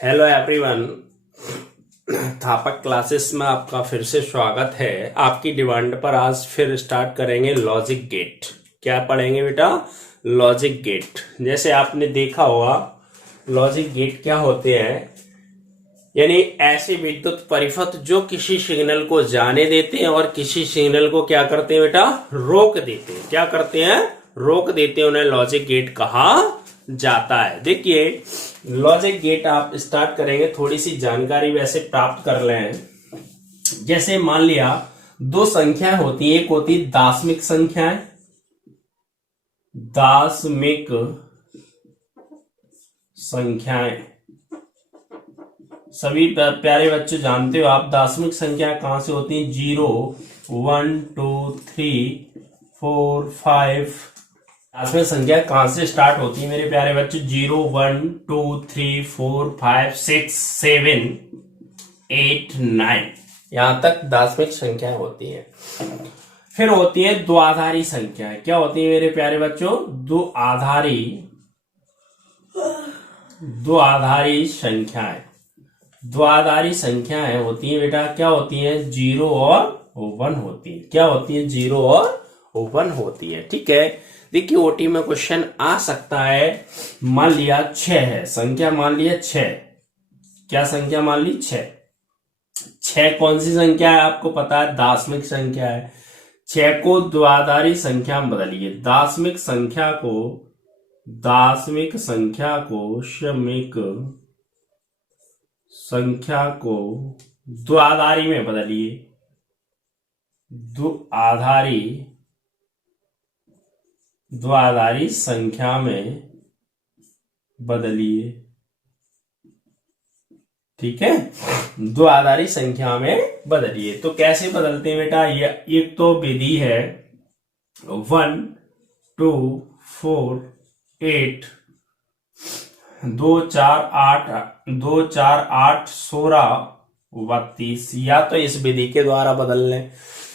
Hello everyone. थापक classes में आपका फिर से स्वागत है। आपकी डिमांड पर आज फिर स्टार्ट करेंगे लॉजिक गेट। क्या पढ़ेंगे बेटा? Logic gate. जैसे आपने देखा होगा लॉजिक गेट क्या होते हैं, यानी ऐसे विद्युत परिपथ जो किसी सिग्नल को जाने देते हैं और किसी सिग्नल को क्या करते हैं बेटा? रोक देते हैं। क्या करते हैं? रोक देते हैं। उन्हें लॉजिक गेट कहा जाता है। देखिए लॉजिक गेट आप स्टार्ट करेंगे, थोड़ी सी जानकारी वैसे प्राप्त कर लें। जैसे मान लिया दो संख्याएं होती है, एक होती है दार्शनिक संख्याएं, दार्शनिक संख्याएं। सभी प्यारे बच्चों जानते हो आप दार्शनिक संख्या कहां से होती हैं? 0 1 2 3 4 5। दार्शनिक संख्या कहां से स्टार्ट होती है मेरे प्यारे बच्चों? 0 1 2 3 4 5 6 7 8 9, यहां तक दार्शनिक संख्या होती है। फिर होती है द्विआधारी संख्याएं। क्या होती है मेरे प्यारे बच्चों? द्विआधारी संख्याएं। द्विआधारी संख्याएं होती है बेटा, क्या होती है? 0 और 1 होती है। क्या होती है? 0 और 1 होती है। ठीक है। देखिए ओटी में क्वेश्चन आ सकता है। मान लिया 6 है संख्या, मान लिया 6। क्या संख्या मान ली? 6। 6 कौन सी संख्या है? आपको पता है दार्शनिक संख्या है। 6 को द्विआधारी संख्या में बदलिए। दार्शनिक संख्या को शमिक संख्या को द्विआधारी में बदलिए। द्विआधारी संख्या में बदलिए। ठीक है, द्विआधारी संख्या में बदलिए। तो कैसे बदलते हैं बेटा? ये एक तो विधि है 1 2 4 8 2 4 8 16 32, या तो इस विधि के द्वारा बदल लें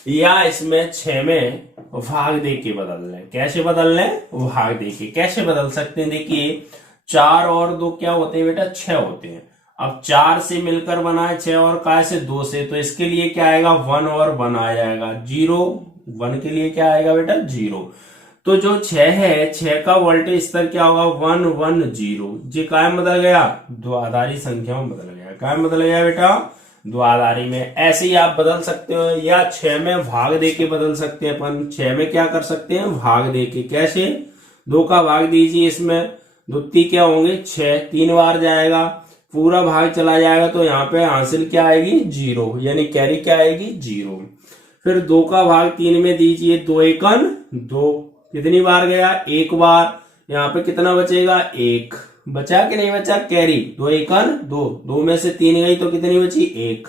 या इसमें 6 में भाग दे के बदल लें। कैसे बदल लें? भाग दे के। कैसे बदल सकते हैं? देखिए 4 और 2 क्या होते हैं बेटा? 6 होते हैं। अब 4 से मिलकर बना है 6 और काय से? 2 से, तो इसके लिए क्या आएगा? 1 और 1 आ जाएगा। 0 1 के लिए क्या आएगा बेटा? 0। तो जो 6 है, 6 का वोल्टेज स्तर क्या होगा? 1 1 0। जी काय में बदल गया? द्विआधारी संख्या में बदल गया। काय में बदल गया बेटा? द्विआधारी में। ऐसे ही आप बदल सकते हो, या 6 में भाग दे के बदल सकते हैं अपन। 6 में क्या कर सकते हैं? भाग दे के। कैसे? 2 का भाग दीजिए, इसमें 2 क्या होंगे? 6, 3 बार जाएगा, पूरा भाग चला जाएगा, तो यहाँ पे हासिल क्या आएगी? 0, यानी कैरी क्या आएगी? 0। फिर 2 का भाग 3 में दीजिए, 2 एकन 2, कितनी बार गया? 1 बार। यहाँ पे कितना बचेगा? 1 बचा कि नहीं बचा? कैरी 2 एकन 2, 2 में से 3 गई तो कितनी बची? 1।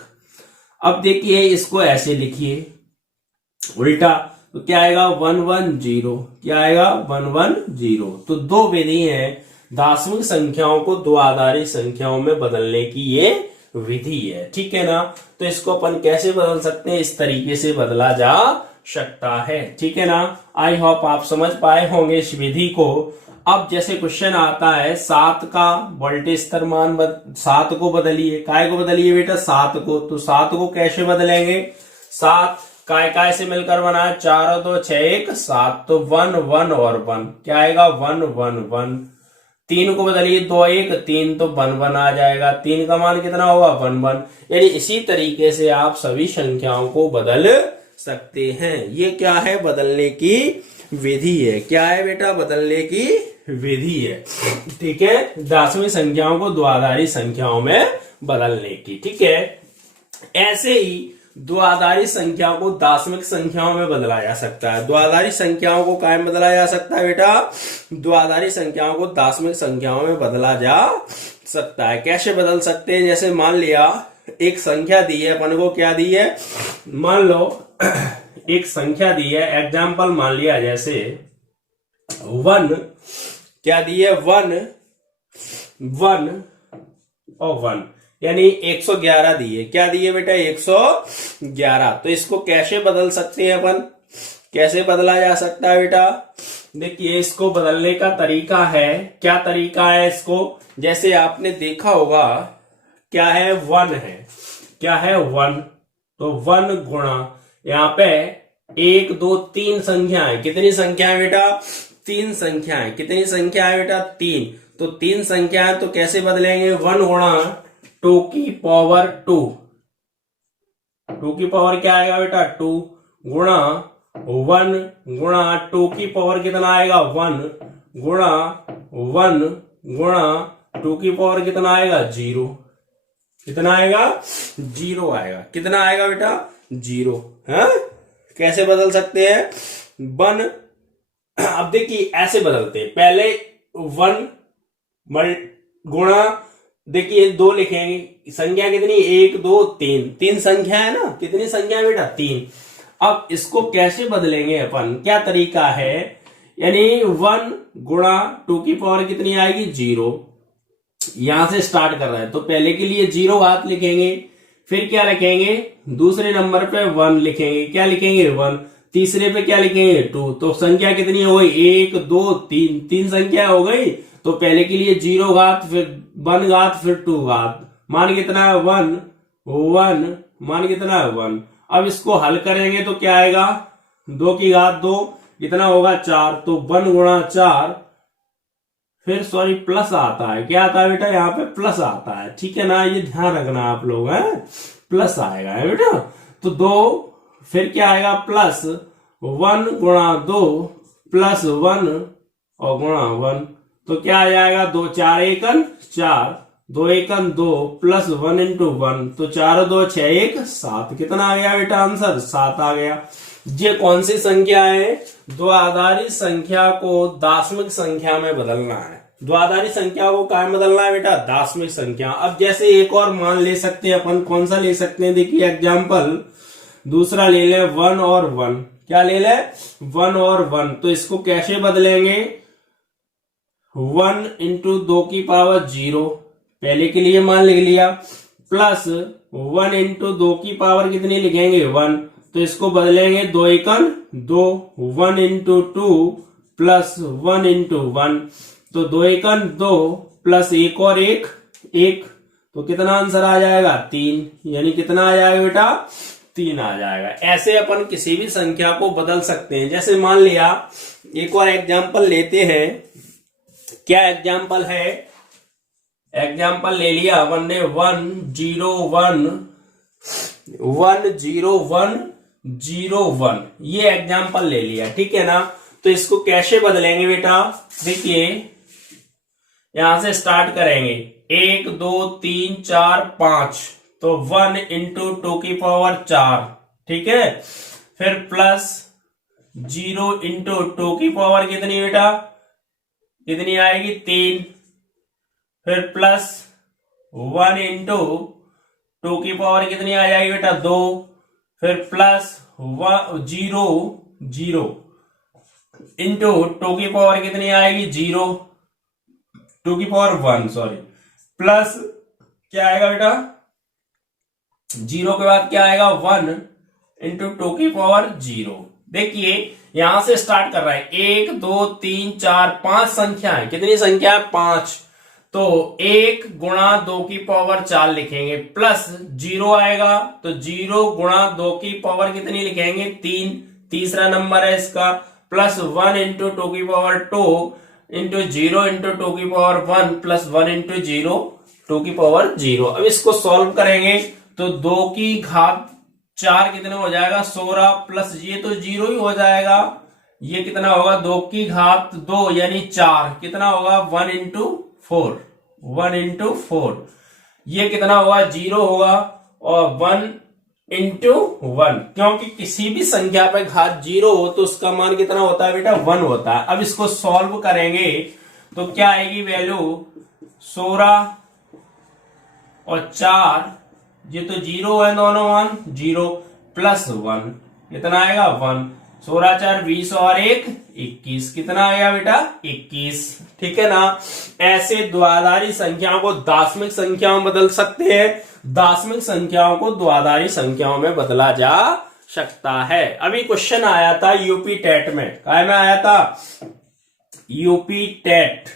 अब देखिए इसको ऐसे लिखिए उल्टा, तो क्या आएगा? 1 1 0। क्या आएगा? 1 1 0। तो 2 विधि है दार्शनिक संख्याओं को द्विआधारी संख्याओं में बदलने की, ये विधि है। ठीक है ना? तो इसको अपन कैसे बदल सकते हैं? इस तरीके से बदला जा सकता है। ठीक है ना? आई होप आप समझ पाए होंगे इस विधि को। अब जैसे क्वेश्चन आता है 7 का वोल्टेज स्तर मान 7 को बदलिए। काय को बदलिए बेटा? 7 को। तो 7 को कैसे बदलेंगे? 7 काय से मिलकर बना है? 4 और 2 6 1 7, तो 1 1 और 1 क्या आएगा? 1 1 1। 3 को बदलिए, 2 1 3, तो 1 1 आ जाएगा। 3 का मान कितना होगा? 1 1। यानी इसी तरीके से आप सभी संख्याओं को बदल सकते हैं। ये क्या है? बदलने की विधि है। क्या है बेटा? बदलने की विधि है। ठीक है, दार्शनिक संख्याओं को द्विआधारी संख्याओं में बदलने की। ठीक है, ऐसे ही द्विआधारी संख्याओं को दार्शनिक संख्याओं में बदला जा सकता है। द्विआधारी संख्याओं को काय में बदला जा सकता है बेटा? द्विआधारी संख्याओं को दार्शनिक संख्याओं में बदला जा सकता है। कैसे बदल सकते हैं? जैसे मान लिया एक संख्या दी है अपन को, क्या दी है? मान लो एक संख्या दी है, एग्जाम्पल मान लिया जैसे 1, क्या दी है? 1 1 और 1, यानी 111 दी है। क्या दी है बेटा? 111। तो इसको कैसे बदल सकते हैं अपन? कैसे बदला जा सकता है बेटा? देखिए इसको बदलने का तरीका है। क्या तरीका है इसको? जैसे आपने देखा होगा क्या है, 1 है। क्या है, 1। तो 1 गुणा, यहाँ पे 1 2 3 संख्या है। कितनी संख्या है बेटा, 3 संख्या है। कितनी संख्या है बेटा, 3। तो 3 संख्या है, तो कैसे बदलेंगे, 1 गुणा 2 की पावर 2। 2 की पावर क्या आएगा बेटा, 2 गुणा 1 गुणा 2 की पावर कितना आएगा, 1 गुणा 1 गुणा 2 की पावर कितना आएगा, 0। कितना आएगा, 0 आएगा। कितना आएगा बेटा, 0 है। कैसे बदल सकते हैं, 1। अब देखिए ऐसे बदलते हैं, पहले 1 गुणा, देखिए 2 लिखेंगे। संख्या कितनी, 1 2 3, 3 संख्या है ना। कितनी संख्या है बेटा, 3। अब इसको कैसे बदलेंगे अपन, क्या तरीका है, यानी 1 गुणा 2 की पावर कितनी आएगी, 0। यहां से स्टार्ट कर रहा है, तो पहले के लिए 0 हाथ लिखेंगे, फिर क्या लिखेंगे, दूसरे नंबर पे 1 लिखेंगे। क्या लिखेंगे, 1। तीसरे पे क्या लिखेंगे, 2। तो संख्या कितनी हो गई, 1 2 3, 3 संख्या हो गई। तो पहले के लिए 0 घात, फिर 1 घात, फिर 2 घात। मान कितना है, 1 1, मान कितना है, 1। अब इसको हल करेंगे तो क्या आएगा, 2 की घात 2, कितना होगा, 4। तो 1 गुणा 4, फिर सॉरी प्लस आता है। क्या आता है बेटा, यहाँ पे प्लस आता है, ठीक है ना, ये ध्यान रखना आप लोग, है प्लस आएगा है बेटा। तो 2, फिर क्या आएगा, प्लस 1 गुणा 2 प्लस 1 और गुणा 1। तो क्या आ जाएगा, 2 4 1 4, 2 1 2 प्लस 1 इंटू 1, तो 4 2 6 1 7। कितना आ गया बेटा आंसर, 7 आ गया। ये कौन सी संख्या है, द्वाधारी संख्या को दाशमिक संख्या में बदलना है। द्वाधारी संख्या को क्या बदलना है बेटा, दाशमिक संख्या। अब जैसे एक और मान ले सकते हैं अपन, कौन सा ले सकते हैं, देखिए एग्जाम्पल दूसरा ले ले, 1 और 1। क्या ले ले, 1 और 1। तो इसको कैसे बदलेंगे, 1 इंटू 2 की पावर 0, पहले के लिए मान लिख लिया, प्लस 1 इंटू 2 की पावर कितनी लिखेंगे, 1। तो इसको बदलेंगे, 2 1 2, 1 इंटू 2 प्लस 1 इंटू 1। तो 2 1 2 प्लस 1 और 1 1। तो कितना आंसर आ जाएगा, 3। यानी कितना आ जाएगा बेटा, 3 आ जाएगा। ऐसे अपन किसी भी संख्या को बदल सकते हैं। जैसे मान लिया, एक और एग्जाम्पल लेते हैं। क्या एग्जाम्पल है, एग्जाम्पल ले लिया अपन ने, 1 0 1 1 0 1 0 1, ये एग्जाम्पल ले लिया, ठीक है ना। तो इसको कैसे बदलेंगे बेटा, देखिए यहां से स्टार्ट करेंगे, 1 2 3 4 5, तो 1 इंटू 2 की पावर 4, ठीक है। फिर प्लस 0 इंटू 2 की पावर कितनी बेटा, कितनी आएगी, 3। फिर प्लस 1 इंटू 2 की पावर कितनी आ जाएगी बेटा, 2। फिर प्लस 0 0 इंटू 2 की पावर कितनी आएगी, 0, 2 की पावर 1 सॉरी, प्लस क्या आएगा बेटा, 0 के बाद क्या आएगा, 1 इंटू 2 की पावर 0। देखिए यहां से स्टार्ट कर रहा है, 1 2 3 4 5 संख्या है। कितनी संख्या है, 5। तो 1 गुणा 2 की पावर 4 लिखेंगे, प्लस 0 आएगा, तो 0 गुणा 2 की पावर कितनी लिखेंगे, 3। तीसरा नंबर है इसका, प्लस 1 इंटू 2 की पावर 2 इंटू 0 इंटू 2 की पावर 1 प्लस 1 इंटू 0 2 की पावर 0। अब इसको सॉल्व करेंगे तो 2 की घात 4 कितना हो जाएगा, 16, प्लस ये तो 0 ही हो जाएगा, ये कितना होगा, 2 की घात 2 यानी 4, कितना होगा, 1 इंटू 4, 1 इंटू 4, ये कितना होगा, 0 होगा, और 1 इंटू 1, क्योंकि किसी भी संख्या पे घात 0 हो तो उसका मान कितना होता है बेटा, 1 होता है। अब इसको सॉल्व करेंगे तो क्या आएगी वैल्यू, 16 और 4, ये तो 0 है, दोनों मान 0, प्लस 1 कितना आएगा, 1। 16 4 20 और 1 21, कितना आएगा बेटा, 21, ठीक है ना। ऐसे द्वाधारी संख्याओं को दाशमिक संख्याओं में बदल सकते हैं, दाशमिक संख्याओं को द्वाधारी संख्याओं में बदला जा सकता है। अभी क्वेश्चन आया था यूपी टेट में, क्या में आया था, यूपी टेट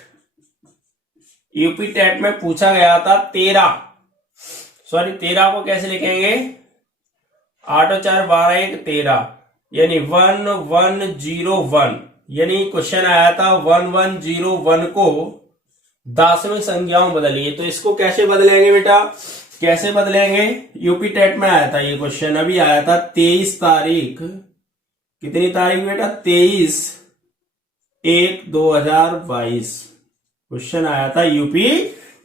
में पूछा गया था 13 सॉरी 13 को कैसे लिखेंगे, 8 और 4 12 1 13, यानी 1101, यानी क्वेश्चन आया था 1101 को दशवीं संख्याओं में बदलिए। तो इसको कैसे बदलेंगे बेटा, कैसे बदलेंगे, यूपी टेट में आया था ये क्वेश्चन, अभी आया था 23 तारीख, कितनी तारीख बेटा, 23/1/2022 क्वेश्चन आया था, यूपी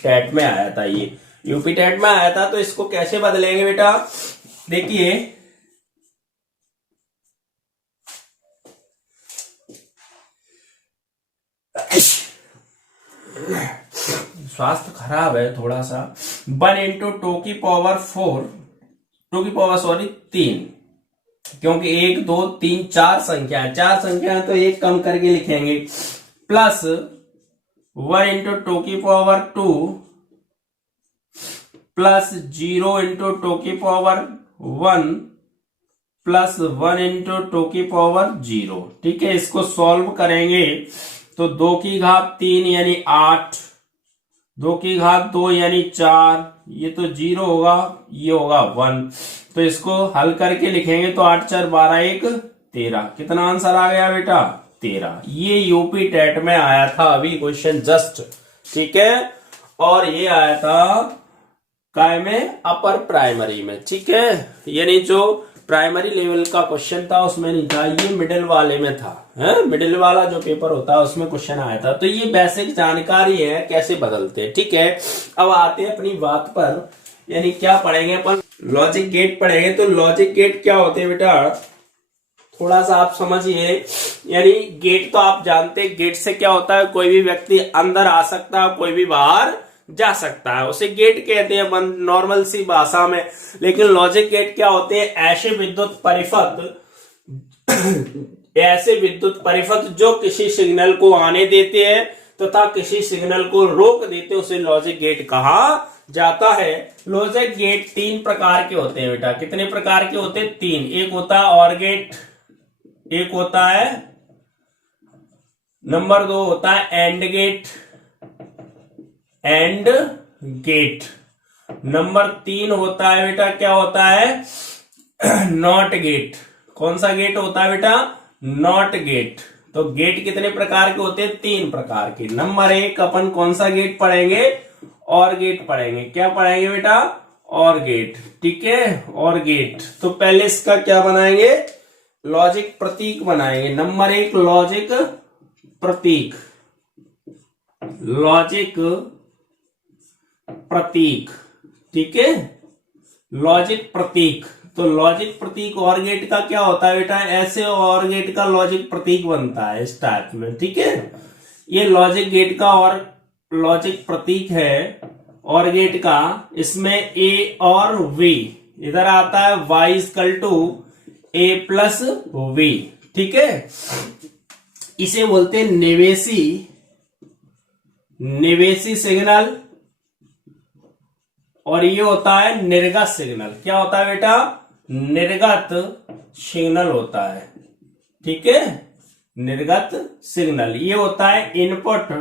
टेट में आया था, ये यूपी टेट में आया था। तो इसको कैसे बदलेंगे बेटा, देखिए स्वास्थ्य खराब है थोड़ा सा। 1 इंटू 2 की पावर 4, 2 की पावर सॉरी 3, क्योंकि 1 2 3 4 संख्या है, 4 संख्या है तो एक कम करके लिखेंगे, प्लस 1 इंटू 2 की पावर 2 प्लस 0 इंटू 2 की पावर 1 प्लस 1 इंटू 2 की पावर 0। ठीक है, इसको सॉल्व करेंगे तो 2 की घात 3 यानी 8, 2 की घात 2 यानी 4, ये तो 0 होगा, ये होगा 1। तो इसको हल करके लिखेंगे तो 8 4 12 1 13, कितना आंसर आ गया बेटा, 13। ये यूपी टेट में आया था अभी क्वेश्चन जस्ट, ठीक है, और ये आया था काय में, अपर प्राइमरी में। ठीक है, यानी जो प्राइमरी लेवल का क्वेश्चन था उसमें नहीं था, ये मिडिल वाले में था, है मिडिल वाला जो पेपर होता है उसमें क्वेश्चन आया था। तो ये बेसिक जानकारी है कैसे बदलते हैं। ठीक है, अब आते हैं अपनी बात पर, यानी क्या पढ़ेंगे अपन, लॉजिक गेट पढ़ेंगे। तो लॉजिक गेट क्या होते हैं बेटा, थोड़ा सा आप समझिए, यानी गेट तो आप जानते हैं, गेट से क्या होता है, कोई भी व्यक्ति अंदर आ सकता है, कोई भी बाहर जा सकता है, उसे गेट कहते हैं नॉर्मल सी भाषा में। लेकिन लॉजिक गेट क्या होते हैं, ऐसे विद्युत परिपथ जो किसी सिग्नल को आने देते हैं तथा किसी सिग्नल को रोक देते हैं, उसे लॉजिक गेट कहा जाता है। लॉजिक गेट 3 प्रकार के होते हैं बेटा, कितने प्रकार के होते हैं, 3। एक होता है ऑर गेट, एक होता है नंबर 2 होता है AND gate, AND gate. Number 3 होता है बेटा, क्या होता है, नॉट गेट। कौन सा गेट होता है बेटा, नॉट गेट। तो गेट कितने प्रकार के होते हैं, 3 प्रकार के। नंबर 1 अपन कौन सा गेट पढ़ेंगे, और गेट पढ़ेंगे। क्या पढ़ेंगे बेटा, और गेट। ठीक है, और गेट। तो पहले इसका क्या बनाएंगे, लॉजिक प्रतीक बनाएंगे। नंबर 1 लॉजिक प्रतीक, लॉजिक प्रतीक। ठीक है, लॉजिक प्रतीक। तो लॉजिक प्रतीक और गेट का क्या होता है बेटा, ऐसे और गेट का लॉजिक प्रतीक बनता है इस टाइप में। ठीक है, ये लॉजिक गेट का और लॉजिक प्रतीक है और गेट का। इसमें ए और वी, इधर आता है y equal to A plus B. ठीक है, इसे बोलते हैं निवेशी सिग्नल, और ये होता है निर्गत सिग्नल। क्या होता है बेटा, निर्गत सिग्नल होता है। ठीक है, निर्गत सिग्नल। ये होता है इनपुट,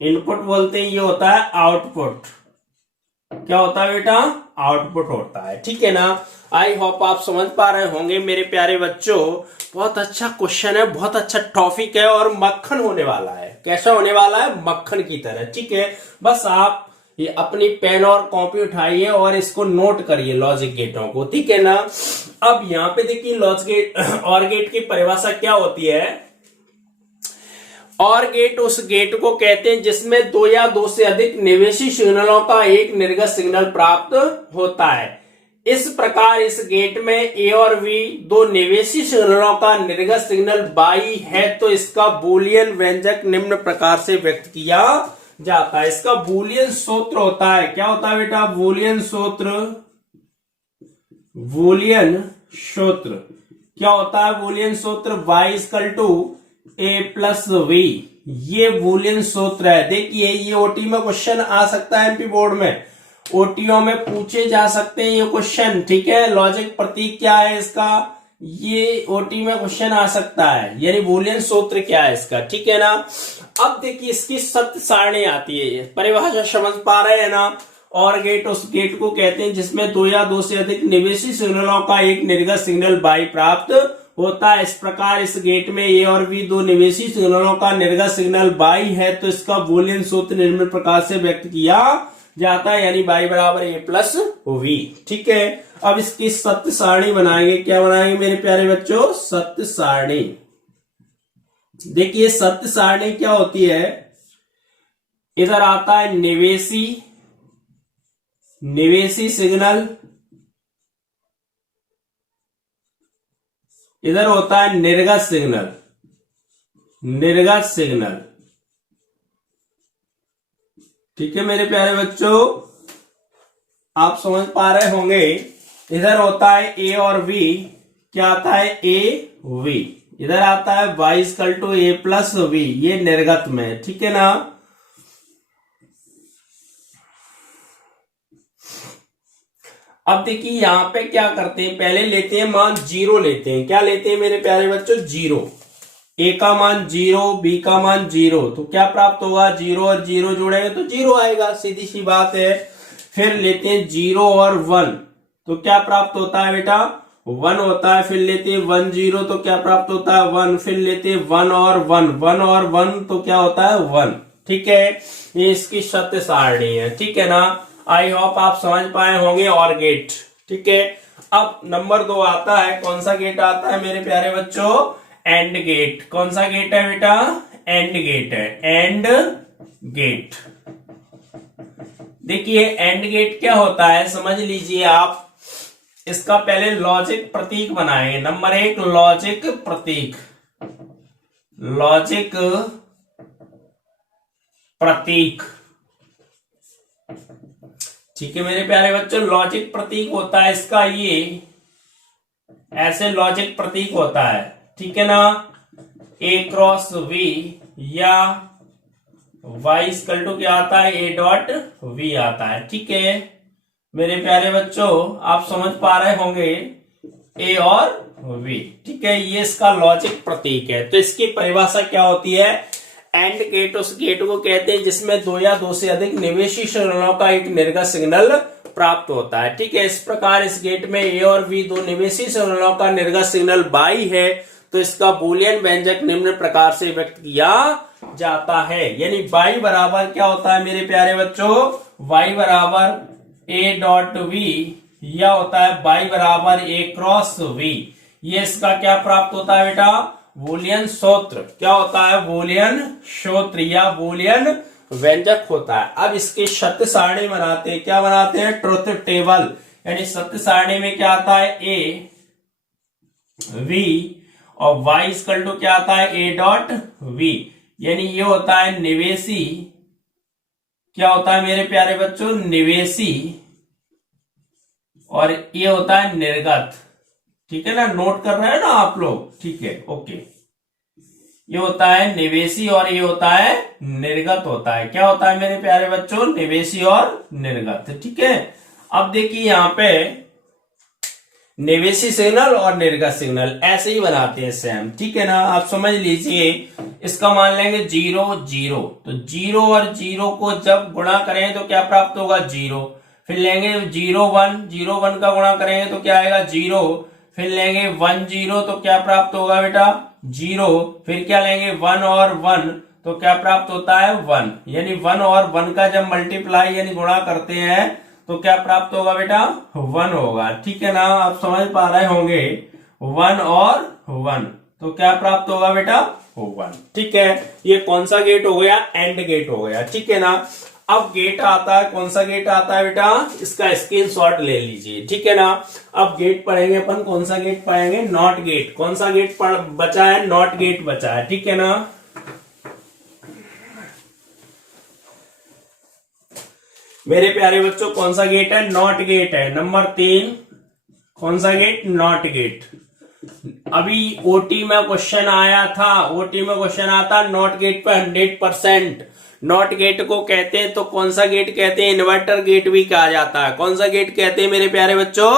इनपुट बोलते हैं, ये होता है आउटपुट। क्या होता है बेटा, आउटपुट होता है। ठीक है ना, आई होप आप समझ पा रहे होंगे मेरे प्यारे बच्चों। बहुत अच्छा क्वेश्चन है, बहुत अच्छा टॉपिक है और मक्खन होने वाला है। कैसा होने वाला है, मक्खन की तरह। ठीक है, बस आप ये अपनी पेन और कॉपी उठाइए और इसको नोट करिए लॉजिक गेटों को। ठीक है ना, अब यहां पे देखिए लॉजिक और गेट की परिभाषा क्या होती है। और गेट उस गेट को कहते हैं जिसमें 2 या 2 से अधिक निवेशी सिग्नलों का एक निर्गत सिग्नल प्राप्त होता है। इस प्रकार इस गेट में ए और बी 2 निवेशी सिग्नलों का निर्गत सिग्नल बाई है, तो इसका बूलियन व्यंजक निम्न प्रकार से व्यक्त किया जाता है। इसका बूलियन सूत्र होता है, क्या होता है बेटा, बूलियन सूत्र। बूलियन सूत्र क्या होता है, बूलियन सूत्र y equal to A plus B. ये बूलियन सूत्र है। देखिए ये ओटी में क्वेश्चन आ सकता है, एमपी बोर्ड में ओटीओ में पूछे जा सकते हैं ये क्वेश्चन। ठीक है, लॉजिक प्रतीक क्या है इसका, ये ओटी में क्वेश्चन आ सकता है, यानी बूलियन सूत्र क्या है इसका। ठीक है ना, अब देखिए इसकी सत्य सारणी आती है, परिभाषा समझ पा रहे हैं ना। और गेट उस गेट को कहते हैं जिसमें दो या दो से अधिक निवेशी सिग्नलों का एक निर्गत सिग्नल बाई प्राप्त होता है। इस प्रकार इस गेट में ए और बी दो निवेशी सिग्नलों का निर्गत सिग्नल बाई है, तो इसका बूलियन सूत्र निम्न प्रकार से व्यक्त किया जाता है, यानी बाई बराबर ए प्लस वी। ठीक है, अब इसकी सत्य सारणी बनाएंगे। क्या बनाएंगे मेरे प्यारे बच्चों? सत्य सारणी। देखिए सत्य सारणी क्या होती है, इधर आता है निवेशी सिग्नल, इधर होता है निर्गत सिग्नल। ठीक है मेरे प्यारे बच्चों, आप समझ पा रहे होंगे। इधर होता है ए और बी, क्या आता है? A B. इधर आता है y equal to A plus B, ये निर्गत में। ठीक है ना। अब देखिए यहां पे क्या करते हैं, पहले लेते हैं मान 0 लेते हैं। क्या लेते हैं मेरे प्यारे बच्चों? 0। ए का मान 0, बी का मान 0, तो क्या प्राप्त होगा? 0 और 0 जोड़ेंगे तो 0 आएगा, सीधी सी बात है। फिर लेते हैं 0 और 1, तो क्या प्राप्त होता है बेटा? 1 होता है। फिर लेते हैं 1 0, तो क्या प्राप्त होता है? 1। फिर लेते हैं 1 और 1, तो क्या होता है? 1। ठीक है, ये इसकी सत्य सारणी है। ठीक है ना। आई होप आप समझ पाए होंगे। और गेट। ठीक है, अब नंबर 2 आता है। कौन सा गेट आता है मेरे प्यारे बच्चों? AND gate. कौन सा गेट है बेटा? एंड गेट है। AND gate. देखिए एंड गेट क्या होता है, समझ लीजिए आप। इसका पहले लॉजिक प्रतीक बनाएंगे। नंबर 1 लॉजिक प्रतीक। ठीक है मेरे प्यारे बच्चों, लॉजिक प्रतीक होता है इसका ये, ऐसे लॉजिक प्रतीक होता है। ठीक है ना। ए क्रॉस वी या y इक्वल टू क्या आता है? ए डॉट वी आता है। ठीक है मेरे प्यारे बच्चों, आप समझ पा रहे होंगे ए और वी। ठीक है, ये इसका लॉजिक प्रतीक है। तो इसकी परिभाषा क्या होती है? एंड गेट उस गेट को कहते हैं जिसमें दो या दो से अधिक निवेशी सिग्नलों का एक निर्गत सिग्नल प्राप्त होता है। ठीक है, इस प्रकार इस गेट में ए और बी दो निवेशी सिग्नलों का निर्गत सिग्नल बाई है, तो इसका बूलियन व्यंजक निम्न प्रकार से व्यक्त किया जाता है। यानी बाई बराबर क्या होता है मेरे प्यारे बच्चों? बाई बराबर ए डॉट वी, या होता है बाई बराबर ए क्रॉस वी। ये इसका क्या प्राप्त होता है बेटा? बूलियन सूत्र। क्या होता है? बूलियन सूत्र या बूलियन व्यंजक होता है। अब इसके सत्य सारणी बनाते हैं। क्या बनाते हैं? Truth table. यानी सत्य सारणी में क्या आता है? ए वी और y इक्वल टू क्या आता है? A dot B. यानी ये होता है निवेशी। क्या होता है मेरे प्यारे बच्चों? निवेशी। और ये होता है निर्गत। ठीक है ना, नोट कर रहे हैं ना आप लोग? ठीक है, ओके। ये होता है निवेशी और ये होता है निर्गत होता है। क्या होता है मेरे प्यारे बच्चों? निवेशी और निर्गत। ठीक है, अब देखिए यहां पे निवेशी सिग्नल और निर्गत सिग्नल ऐसे ही बनाते हैं सेम। ठीक है ना, आप समझ लीजिए। इसका मान लेंगे 0 0, तो 0 और 0 को जब गुणा करें तो क्या प्राप्त होगा? 0। फिर लेंगे 0 1 का गुणा करेंगे तो क्या आएगा? 0। फिर लेंगे 1 0, तो क्या प्राप्त होगा बेटा? 0। फिर क्या लेंगे? 1 और 1, तो क्या प्राप्त होता है? 1। यानी 1 और 1 का जब मल्टीप्लाई यानी गुणा करते हैं तो क्या प्राप्त होगा बेटा? 1 होगा। ठीक है ना, आप समझ पा रहे होंगे। 1 और 1, तो क्या प्राप्त होगा बेटा? 1। ठीक है, ये कौन सा गेट हो गया? एंड गेट हो गया। ठीक है ना। अब गेट आता है, कौन सा गेट आता है बेटा? इसका स्क्रीनशॉट ले लीजिए। ठीक है ना। अब गेट पढ़ेंगे अपन। कौन सा गेट पढ़ेंगे? Not gate. कौन सा गेट बचा है? नॉट गेट बचा है। ठीक है ना। मेरे प्यारे बच्चों कौन सा गेट है? नॉट गेट है। नंबर 3 कौन सा गेट? Not gate. अभी ओटी में क्वेश्चन आया था, ओटी में क्वेश्चन आता नॉट गेट पे 100%। नॉट गेट को कहते हैं तो कौन सा गेट कहते हैं? इन्वर्टर गेट भी कहा जाता है। कौन सा गेट कहते हैं मेरे प्यारे बच्चों?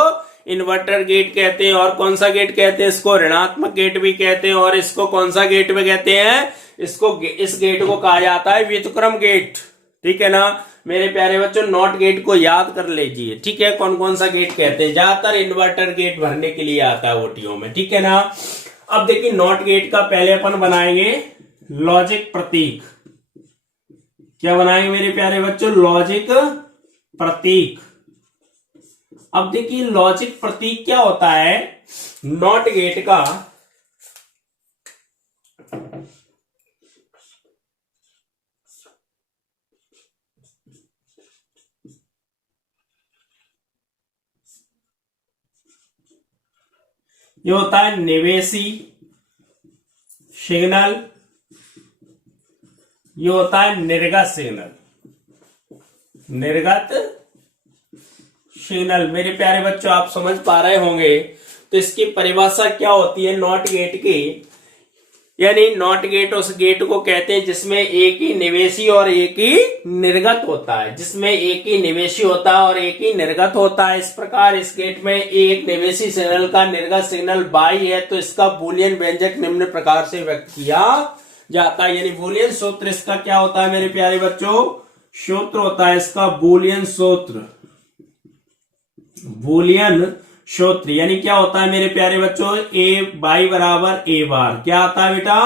इन्वर्टर गेट कहते हैं। और कौन सा गेट कहते हैं? इसको ऋणात्मक गेट भी कहते हैं। और इसको कौन सा गेट भी कहते हैं? इसको इस गेट को कहा जाता है व्युत्क्रम गेट। ठीक है ना। मेरे प्यारे बच्चों नॉट गेट को याद कर लीजिए, ठीक है। कौन कौन सा गेट कहते हैं, ज्यादातर इन्वर्टर गेट भरने के लिए आता है ओटीओ में, ठीक है ना। अब देखिए नॉट गेट का पहले अपन बनाएंगे लॉजिक प्रतीक। क्या बनाएंगे मेरे प्यारे बच्चों, लॉजिक प्रतीक। अब देखिए लॉजिक प्रतीक क्या होता है, नॉट गेट का ये होता है निवेशी सिग्नल, ये होता है निर्गत सिग्नल। निर्गत सिग्नल मेरे प्यारे बच्चों आप समझ पा रहे होंगे। तो इसकी परिभाषा क्या होती है नॉट गेट की, यानी नॉट गेट उस गेट को कहते हैं जिसमें एक ही निवेशी और एक ही निर्गत होता है, जिसमें एक ही निवेशी होता है और एक ही निर्गत होता है। इस प्रकार इस गेट में एक निवेशी सिग्नल का निर्गत सिग्नल बाई है, तो इसका बूलियन व्यंजक निम्न प्रकार से व्यक्त किया जाता है। यानी बूलियन सूत्र इसका क्या होता है मेरे प्यारे बच्चों, सूत्र होता है इसका बूलियन सूत्र। बूलियन सूत्र यानी क्या होता है मेरे प्यारे बच्चों, ए बाई बराबर ए बार। क्या आता है बेटा,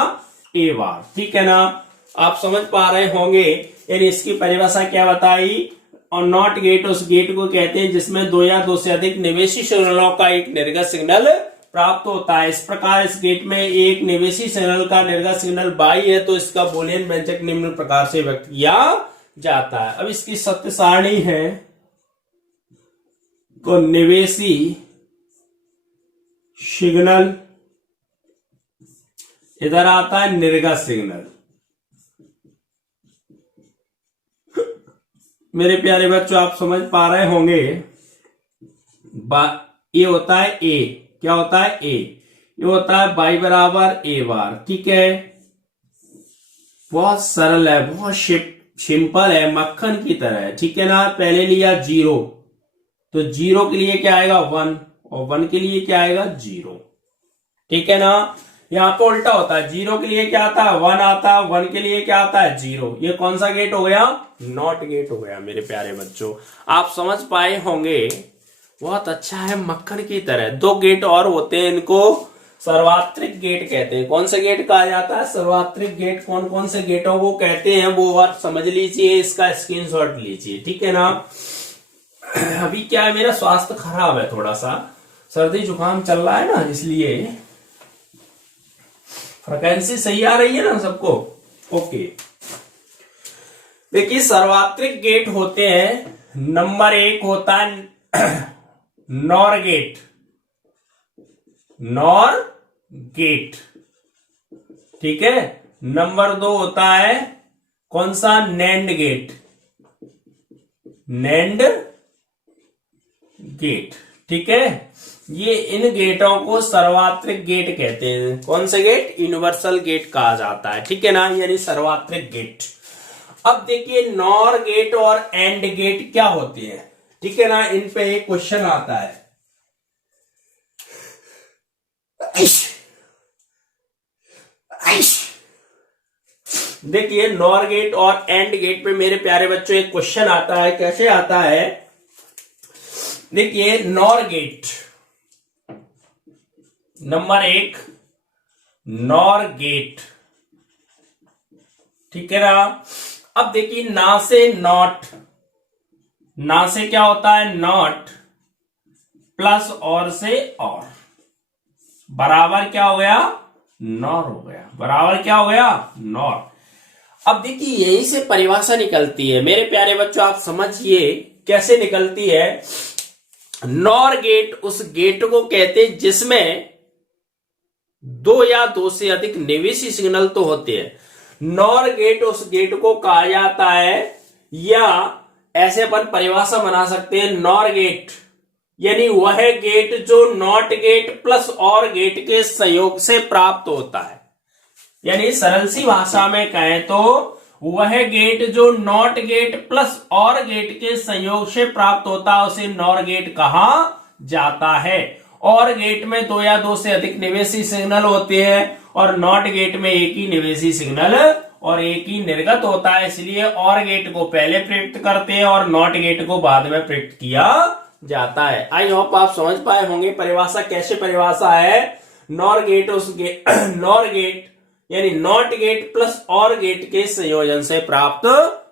ए बार, ठीक है ना। आप समझ पा रहे होंगे। यानी इसकी परिभाषा क्या बताई, और नॉट गेट उस गेट को कहते हैं जिसमें दो या दो से अधिक निवेशी सिग्नलों का एक निर्गत सिग्नल प्राप्त होता है। इस प्रकार इस गेट में एक निवेशी सिग्नल का निर्गत सिग्नल बाई है, तो इसका बूलियन व्यंजक निम्न प्रकार से व्यक्त किया जाता है। अब इसकी सत्य सारणी है, तो निवेशी सिग्नल, इधर आता है निर्गत सिग्नल। मेरे प्यारे बच्चों आप समझ पा रहे होंगे। ये होता है ए, क्या होता है ए, ये होता है बाई बराबर ए बार, ठीक है। बहुत सरल है, बहुत सिंपल है, मक्खन की तरह है, ठीक है ना। पहले लिया जीरो, तो जीरो के लिए क्या आएगा 1, और 1 के लिए क्या आएगा 0, ठीक है ना। यहां पे उल्टा होता है, 0 के लिए क्या आता है 1 आता है, 1 के लिए क्या आता है 0। ये कौन सा गेट हो गया, नॉट गेट हो गया मेरे प्यारे बच्चों। आप समझ पाए होंगे, बहुत अच्छा है, मक्खन की तरह। दो गेट और होते हैं, इनको सर्वात्रिक गेट कहते हैं। कौन सा गेट कहा जाता है, सर्वात्रिक गेट। कौन कौन से गेटों को कहते हैं वो बात समझ लीजिए, इसका स्क्रीनशॉट लीजिए, ठीक है ना। अभी क्या है, मेरा स्वास्थ्य खराब है, थोड़ा सा सर्दी जुकाम चल रहा है ना, इसलिए फ्रिक्वेंसी सही आ रही है ना सबको, ओके। देखिए सर्वात्रिक गेट होते हैं, नंबर 1 होता है नॉर गेट, नॉर गेट, ठीक है। नंबर 2 होता है कौन सा, नैंड गेट, नैंड गेट, ठीक है। ये इन गेटों को सर्वात्रिक गेट कहते हैं। कौन से गेट, यूनिवर्सल गेट कहा जाता है, ठीक है ना, यानी सर्वात्रिक गेट। अब देखिए नॉर गेट और एंड गेट क्या होते हैं, ठीक है ना। इन पे एक क्वेश्चन आता है। देखिए नॉर गेट और एंड गेट पे मेरे प्यारे बच्चों एक क्वेश्चन आता है। कैसे आता है, देखिए NOR gate, number 1 NOR gate, ठीक है ना। अब देखिए ना से नॉट, ना से क्या होता है नॉट, प्लस और से और, बराबर क्या हो गया, नॉर हो गया, बराबर क्या हो गया, नॉर। अब देखिए यहीं से परिभाषा निकलती है मेरे प्यारे बच्चों, आप समझिए कैसे निकलती है। नॉर गेट उस गेट को कहते हैं जिसमें दो या दो से अधिक निवेशी सिग्नल तो होते हैं। नॉर गेट उस गेट को कहा जाता है, या ऐसे अपन परिभाषा बना सकते हैं, नॉर गेट यानी वह गेट जो नॉट गेट प्लस और गेट के संयोग से प्राप्त होता है। यानी सरल सी भाषा में कहें तो वह गेट जो नॉट गेट प्लस और गेट के संयोग से प्राप्त होता है उसे नॉर गेट कहा जाता है। और गेट में दो या दो से अधिक निवेशी सिग्नल होते हैं और नॉट गेट में एक ही निवेशी सिग्नल और एक ही निर्गत होता है, इसलिए और गेट को पहले प्रयुक्त करते हैं और नॉट गेट को बाद में प्रयुक्त किया जाता है। आई होप आप समझ पाए होंगे परिभाषा कैसे परिभाषा है। नॉर गेट नॉर गेट यानी नॉट गेट प्लस और गेट के संयोजन से प्राप्त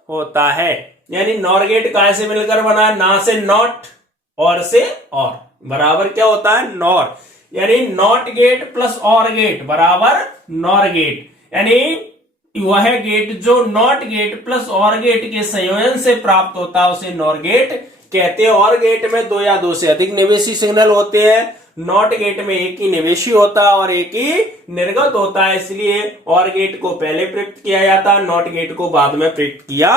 होता है। यानी नॉर गेट काय से मिलकर बना है, ना से नॉट और से और बराबर क्या होता है नॉर, यानी नॉट गेट प्लस और गेट बराबर नॉर गेट। यानी वह गेट जो नॉट गेट प्लस और गेट के संयोजन से प्राप्त होता है उसे नॉर गेट कहते हैं। और गेट में दो या दो से अधिक निवेशी सिग्नल होते हैं, नॉट गेट में एक ही निवेशी होता है और एक ही निर्गत होता है, इसलिए और गेट को पहले प्रयुक्त किया जाता है, नॉट गेट को बाद में प्रयुक्त किया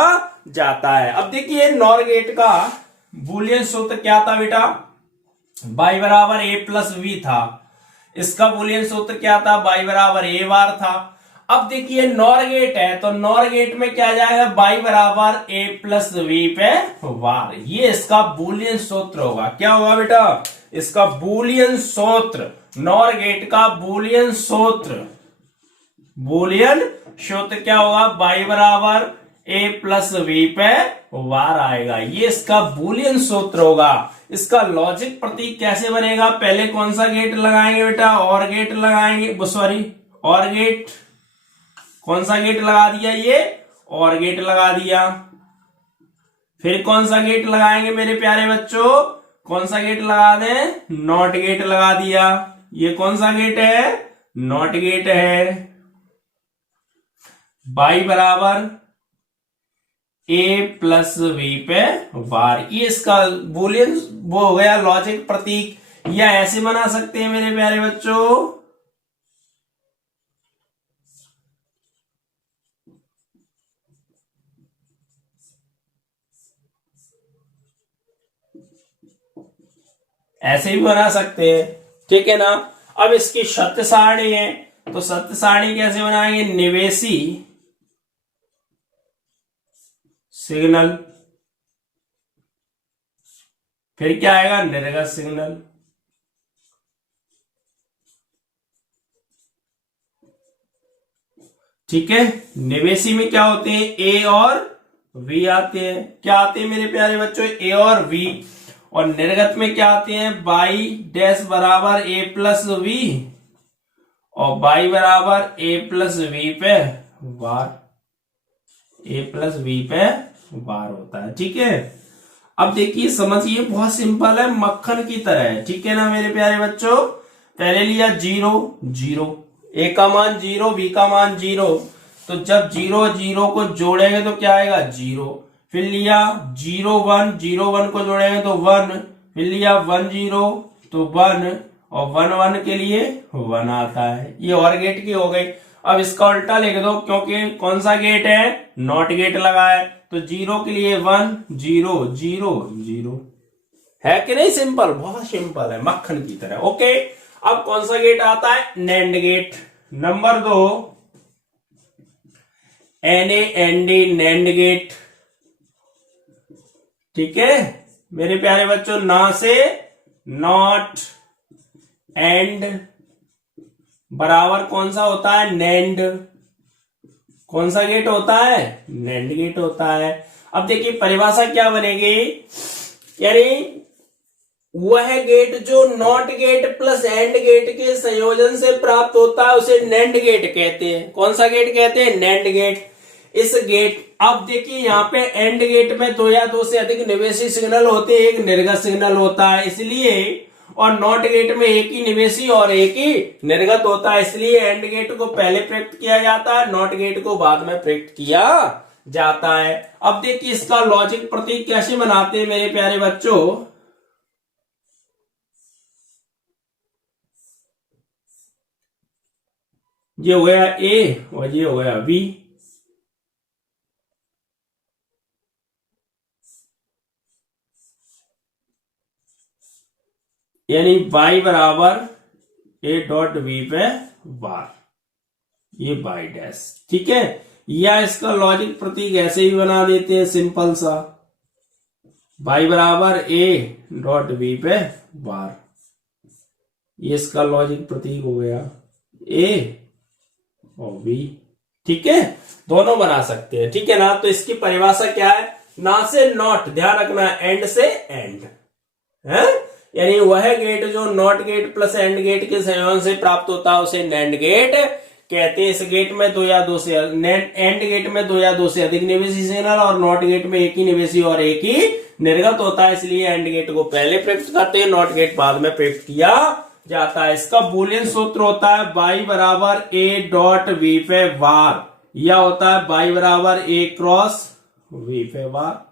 जाता है। अब देखिए नॉर गेट का बूलियन सूत्र क्या था बेटा, y बराबर a प्लस वी था। इसका बूलियन सूत्र क्या था, y बराबर a बार था। अब देखिए नॉर गेट है तो नॉर गेट में क्या जाएगा, y बराबर a प्लस वी पे वार, ये इसका बूलियन सूत्र होगा। क्या होगा बेटा, इसका बूलियन सूत्र, नॉर गेट का बूलियन सूत्र, बूलियन सूत्र क्या होगा, y बराबर a प्लस वी पे वार आएगा, ये इसका बूलियन सूत्र होगा। इसका लॉजिक प्रतीक कैसे बनेगा, पहले कौन सा गेट लगाएंगे बेटा, और गेट लगाएंगे, सॉरी और गेट, कौन सा गेट लगा दिया, ये और गेट लगा दिया। फिर कौन सा गेट लगाएंगे मेरे प्यारे बच्चों, कौन सा गेट लगा दें, नॉट गेट लगा दिया। ये कौन सा गेट है, नॉट गेट है। y बराबर a प्लस वी पे वार, ये इसका बूलियन वो हो गया लॉजिक प्रतीक। या ऐसे बना सकते हैं मेरे प्यारे बच्चों, ऐसे भी बना सकते हैं, ठीक है ना। अब इसकी सत्य सारणी है, तो सत्य सारणी कैसे बनाएंगे, निवेशी सिग्नल, फिर क्या आएगा, निर्गत सिग्नल। ठीक है, निवेशी में क्या होते हैं, ए और वी आते हैं। क्या आते हैं मेरे प्यारे बच्चों, ए और वी। और निर्गत में क्या आते हैं, बाई डैश बराबर ए प्लस वी और बाई बराबर ए प्लस वी पे वार, ए प्लस वी पे वार होता है। ठीक है, अब देखिए समझिए बहुत सिंपल है, मक्खन की तरह है, ठीक है ना मेरे प्यारे बच्चों। पहले लिया 0 0, ए का मान 0, बी का मान 0, तो जब 0 0 को जोड़ेंगे तो क्या आएगा 0। फिर लिया 0 1, 0 1 को जोड़ेंगे तो 1, फिर लिया 1 0 तो 1 और 1 1 के लिए 1 आता है। ये और गेट की हो गई। अब इसका उल्टा लिख दो, क्योंकि कौन सा गेट है, नॉट गेट लगा है, तो 0 के लिए 1 0 0 0 है कि नहीं, सिंपल, बहुत सिंपल है, मक्खन की तरह। ओके, अब कौन सा गेट आता है, NAND gate. Number 2 NAND NAND gate. ठीक है मेरे प्यारे बच्चों, ना से नॉट एंड बराबर कौन सा होता है, नैंड। कौन सा गेट होता है, नैंड गेट होता है। अब देखिए परिभाषा क्या बनेगी, यानी वह गेट जो NOT gate plus AND gate के संयोजन से प्राप्त होता है उसे नैंड गेट कहते हैं। कौन सा गेट कहते हैं, नैंड गेट। इस गेट, अब देखिए यहाँ पे एंड गेट में दो या दो से अधिक निवेशी सिग्नल होते हैं, एक निर्गत सिग्नल होता है, इसलिए, और नॉट गेट में एक ही निवेशी और एक ही निर्गत होता है, इसलिए एंड गेट को पहले प्रयुक्त किया जाता है, नॉट गेट को बाद में प्रयुक्त किया जाता है। अब देखिए इसका लॉजिक प्रतीक कैसे बनाते हैं मेरे प्यारे बच्चों, ये हो गया ए और ये हो गया बी। यानी y बराबर ए डॉट बी पे बार, ये बाई डैश। ठीक है, या इसका लॉजिक प्रतीक ऐसे ही बना देते हैं, सिंपल सा, y बराबर ए डॉट बी पे बार, ये इसका लॉजिक प्रतीक हो गया, ए और बी। ठीक है, दोनों बना सकते हैं, ठीक है ना। तो इसकी परिभाषा क्या है, ना से नॉट, ध्यान रखना, एंड से एंड है, यानी वह गेट जो NOT gate plus AND gate के संयोजन से प्राप्त होता है उसे नैंड गेट कहते हैं। इस गेट में दो या दो से, एंड गेट में दो या दो से अधिक निवेशी सिग्नल और नॉट गेट में एक ही निवेशी और एक ही निर्गत होता है, इसलिए एंड गेट को पहले प्रयुक्त करते हैं, नॉट गेट बाद में प्रयुक्त किया जाता है। इसका बूलियन सूत्र होता है y बराबर a डॉट v पे वार, या होता है y बराबर a क्रॉस v पे वार।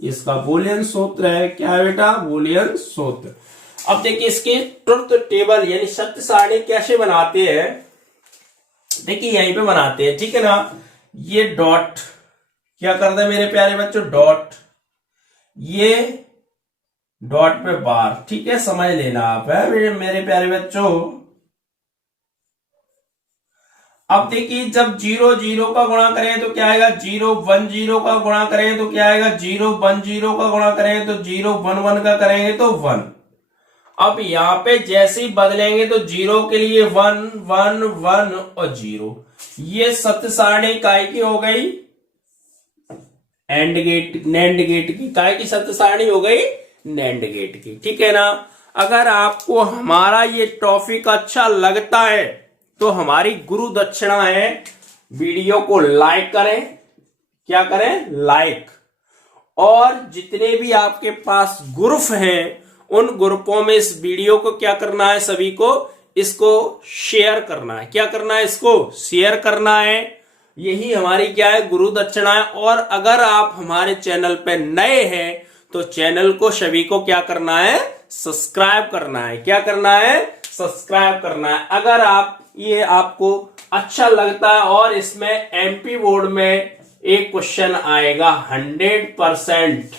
इसका बूलियन सूत्र है, क्या है बेटा, बूलियन सूत्र। अब देखिए इसकी ट्रुथ टेबल यानी सत्य सारणी कैसे बनाते हैं, देखिए यहीं पे बनाते हैं, ठीक है ना। ये डॉट क्या करते हैं मेरे प्यारे बच्चों, डॉट, ये डॉट पे बार, ठीक है, समझ लेना आप है मेरे प्यारे बच्चों। अब देखिए जब 0 0 का गुणा करें तो क्या आएगा, 0 1 0 का गुणा करें तो क्या आएगा, 0 1 0 का गुणा करें तो 0 1 1 का करेंगे तो 1। अब यहां पे जैसे ही बदलेंगे तो 0 के लिए 1 1 1 और 0, ये सत्य सारणी काय की हो गई, एंड गेट नैंड गेट की, काय की सत्य सारणी हो गई, नैंड गेट की, ठीक है ना। अगर आपको हमारा ये टॉपिक अच्छा लगता है तो हमारी गुरु दक्षिणा है, वीडियो को लाइक करें, क्या करें, लाइक, और जितने भी आपके पास ग्रुप हैं उन ग्रुपों में इस वीडियो को क्या करना है, सभी को इसको शेयर करना है, क्या करना है, इसको शेयर करना है। यही हमारी क्या है, गुरु दक्षिणा है। और अगर आप हमारे चैनल पे नए हैं तो चैनल को सभी को क्या करना है, सब्सक्राइब करना है, क्या करना है, सब्सक्राइब करना है। अगर आप ये आपको अच्छा लगता है और इसमें एमपी बोर्ड में एक क्वेश्चन आएगा 100%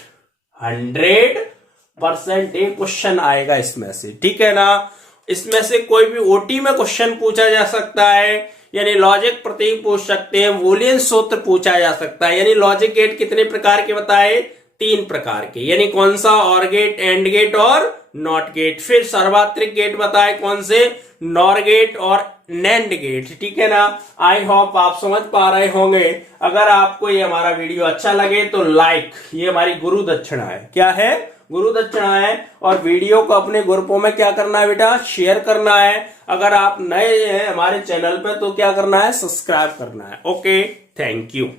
एक क्वेश्चन आएगा इसमें से, ठीक है ना। इसमें से कोई भी ओटी में क्वेश्चन पूछा जा सकता है, यानी लॉजिक प्रतीक पूछ सकते हैं, बूलियन सूत्र पूछा जा सकता है। यानी लॉजिक गेट कितने प्रकार के बताए, 3 प्रकार के, यानी कौन सा, और गेट, एंड गेट और नॉट गेट। फिर सार्वत्रिक गेट बताए कौन से, नॉर गेट और नैंड गेट, ठीक है ना। आई होप आप समझ पा रहे होंगे। अगर आपको ये हमारा वीडियो अच्छा लगे तो लाइक, ये हमारी गुरु दक्षिणा है, क्या है, गुरु दक्षिणा है। और वीडियो को अपने ग्रुपों में क्या करना है बेटा, शेयर करना है। अगर आप नए हैं हमारे चैनल पे तो क्या करना है, सब्सक्राइब करना है। Okay, thank you.